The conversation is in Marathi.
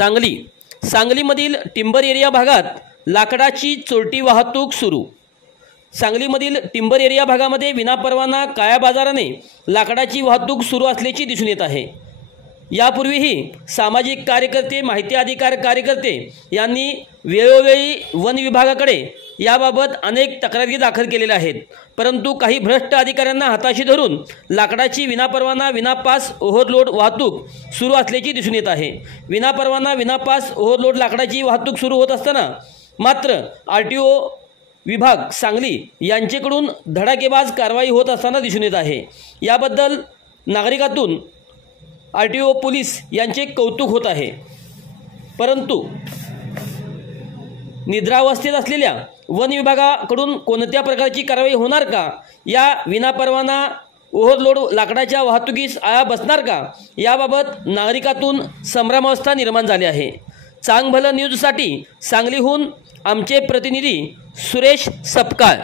सांगलीमधील टिंबर एरिया भागात लाकडाची चोरटी वाहतूक सुरू। सांगलीमधील टिंबर एरिया भागामध्ये विनापरवाना काळ्या बाजाराने लाकडाची वाहतूक सुरू असल्याची दिसून येत आहे। यापूर्वीही सामाजिक कार्यकर्ते, माहिती अधिकार कार्यकर्ते यांनी वेळोवेळी वन विभागाकडे याबाबत अनेक तक्रारी दाखल केलेल्या आहेत, परंतु काही भ्रष्ट अधिकाऱ्यांना हाताशी धरून लाकडाची विनापरवाना विनापास ओव्हरलोड वाहतूक सुरू असल्याची दिसून येत आहे। विनापरवाना विनापास ओव्हरलोड लाकडाची वाहतूक सुरू होत असताना मात्र RTO विभाग सांगली यांच्याकडून धडाकेबाज कारवाई होत असताना दिसून येत आहे। याबद्दल नागरिकातून RTO पोलीस यांचे कौतुक होत आहे, परंतु निद्रावस्थेत असलेल्या वन विभागाकडून कोणत्या प्रकारची कारवाई होणार का? या विनापरवाना ओव्हरलोड लाकडाच्या वाहतुकीस आळा बसणार का? याबाबत नागरिकातून संभ्रमावस्था निर्माण झाली आहे। चांगभलं न्यूजसाठी सांगलीहून आमचे प्रतिनिधी सुरेश सपकाळ।